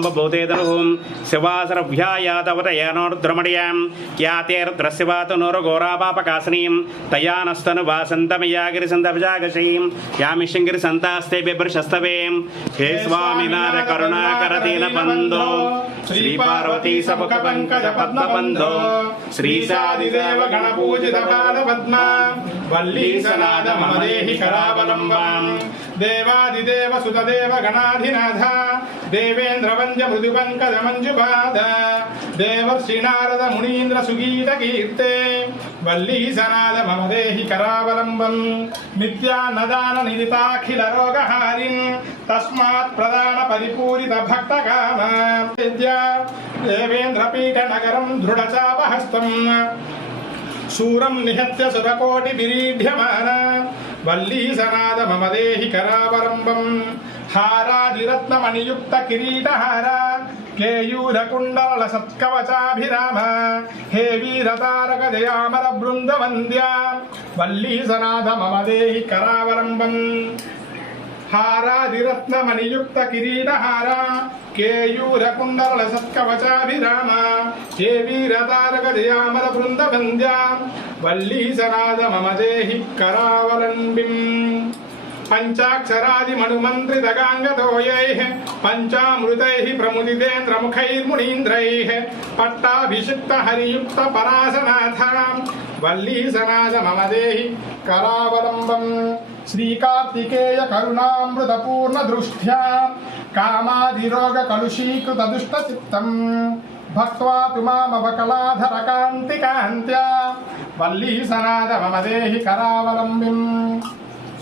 భూతేతనుహూం శివాసరభ్యాయాతవతయానోర్ద్రమణీయాం యాతేర్ద్రస్యవాతు నోరఘోరాపాపకాశనీం తయానస్తను వాసంతమయాగిరి యామిషంగిరి సంతాస్తే బిభ్రశస్తవేం హే స్వామినాథ కరుణాకర దీన శ్రీ పార్వతీ సముఖ పంకజ పద్మబంధో శ్రీశాదిదేవ గణపూజిత పాద పద్మ వల్లీసనాద మమ దేహి దేవాదిదేవ సుతదేవ గణాధినాథ దేవేంద్ర వంద్య మృదు పంకజ మంజుపాద దేవర్షి నారద మునీంద్ర సుగీత కీర్తే వల్లీసనాద మమ దేహి కరావలంబం నిత్యాన్నదాన నిదితాఖిల రోగహారిన్ తస్మాత్ ప్రధాన పరిపూరిత భక్త కామ దేవేంద్రపీఠ నగరం దృఢచాపహస్తం శూరం నిహత్య సురకోటి విరీఢ్యమాన. వల్లీసనాద మమ దేహి కరావలంబం హారాదిరత్నమణియుక్త కిరీటహార. కేయూర కుండల సత్కవచాభిరామ. హే వీరతారక జయామర బృంద వంద్య వల్లీసనాద మమ దేహి కరావలంబం హారాదిరత్నమణియుక్త కిరీటహార కేయూర కుండల సత్కవచాభిరామ హే వీరతారక జయామల బృంద వంద్య వల్లీసనాద మమ దేహి కరావలంబిం पंचाक्षरादिमनुमन्त्रितगाङ्गतोयैः पञ्चामृतैः प्रमुदितेन्द्रमुखैर्मुनीन्द्रैः पट्टाभिषिक्तहरियुक्तपरासनाथाम् वल्लीसनाद मम देहि करावलम्बम् श्रीकार्तिकेय करुणामृतपूर्णदृष्ट्या कामादिरोगकलुषीकृतदुष्टचित्तम्, भक्त्वा तु वल्ली वल्लीसनाद मम देहि करावलम्बिम्।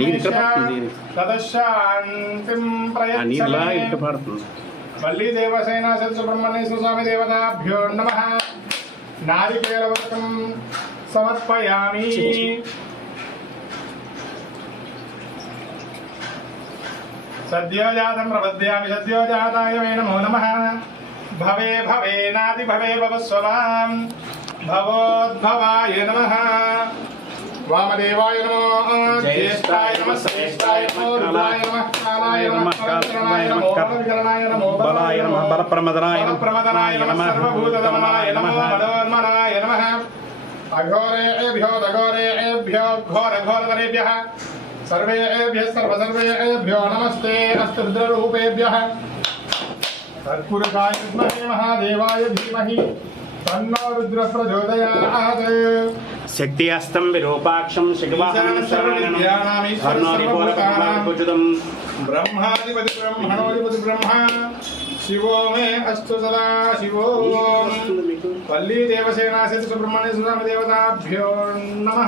నీరు ఇక్కడ నీరులా ప్రయచ్చమే పడుతుంది మళ్ళీ దేవసేన సుబ్రహ్మణ్యేశ్వర స్వామి దేవతాభ్యో నమ. నారికేళవతం సమర్పయామి. సద్యోజాతం ప్రపద్యామి సద్యోజాతాయ మే నమో నమ. భవే భవేనాది భవే భవస్వమాం భవోద్భవాయ నమ. वामदेवाय नमः। ज्येष्ठाय नमः श्रेष्ठाय नमः रुद्राय नमः कालाय नमः कालाय नमः कालाय नमः बलाय नमः बलप्रमदनाय नमः प्रमदनाय नमः सर्वभूतदमनाय नमः मनोन्मनाय नमः। अघोरे एभ्यो अघोरे एभ्यो घोर घोर तरेभ्यः सर्वे एभ्यः सर्व सर्वे एभ्यो नमस्ते अस्तु रुद्ररूपेभ्यः। सत्पुरुषाय विद्महे महादेवाय धीमहि। तन्नो रुद्र प्रचोदयात् శక్తి హస్తం విరూపాక్షం అరుణాదిపోలకృతం బ్రహ్మాధిపతి బ్రహ్మణోధిపతి బ్రహ్మ శివో మే అస్తు సదా శివో వల్లీ దేవసేనా సతి సుబ్రహ్మణ్య సుధామ దేవతాభ్యో నమ.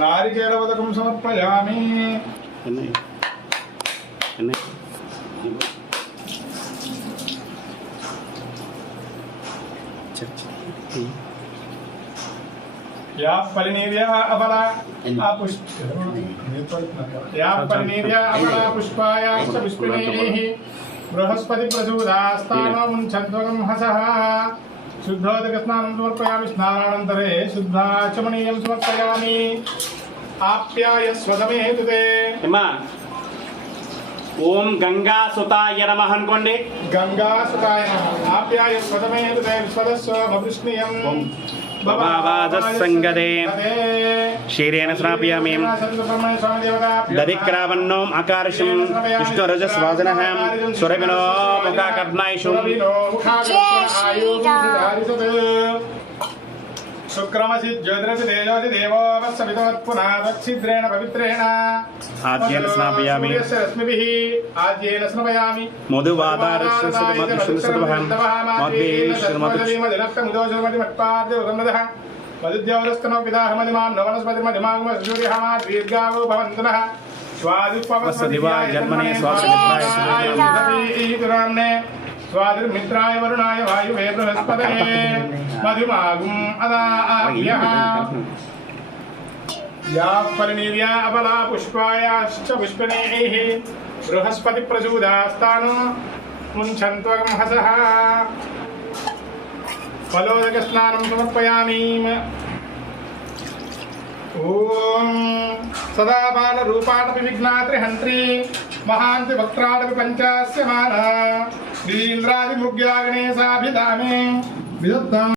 నారికేళవదకం సమర్పయామి. యా యా పుష్పాయాశ్చ పుష్పిణీః బృహస్పతి ప్రసూదాస్తానం ఛద్వగం హసః శుద్ధోదక స్నానం సమర్పయామి స్నానానంతరే శుద్ధాచమనీయం సమర్పయామి ఆప్యాయ స్వదమేతుతే ఏమ్మా ఓం గంగా సుతాయ నమ అనుకోండి. గంగా సుతాయ నమః ఆప్యాయ స్వదమేతుతే విశ్వదస్వ మృష్ణియం भवादस्सङ्गदे क्षीरेण स्नापयामि दधिक्रावन्नोम् विष्णुरजस्वाजन विष्णुरजस्वादनः सुरमिनो मुखाकर्णायिषु శుక్రమసి జ్యోతిరసి తేజోసి దేవోపస్సవితోత్పునాదక్షిద్రేణ పవిత్రేణ ఆద్యేన స్నాపయామి రశ్మిభిః ఆద్యేన స్నాపయామి మధువాదారస్య సుమధుషుసుభం మధుద్యోరస్తనో పితాహమదిమాం నవనస్పతిమదిమాగమ సూర్యహమా దీర్ఘావో భవంతునః స్వదివాయ జన్మనే స్వాతిమిత్రాయ స్వాదిమిత్రాయ स्वादिर्मित्राय वरुणाय वायुवे बृहस्पतये मधुमागुम् अदाभ्यः या परिनिर्या अबला पुष्पायाश्च पुष्पनेः बृहस्पति बृहस्पतिप्रचूदास्तान् मुञ्छन्त्वगं हसः। फलोदकस्नानं समर्पयामीम्। ॐ सदा बालरूपाणपि विघ्नात्रिहन्त्री महान्ति वक्त्राणपि पञ्चास्यमानः। శ్రీంద్రాది మహాంతి వక్త్రాటపి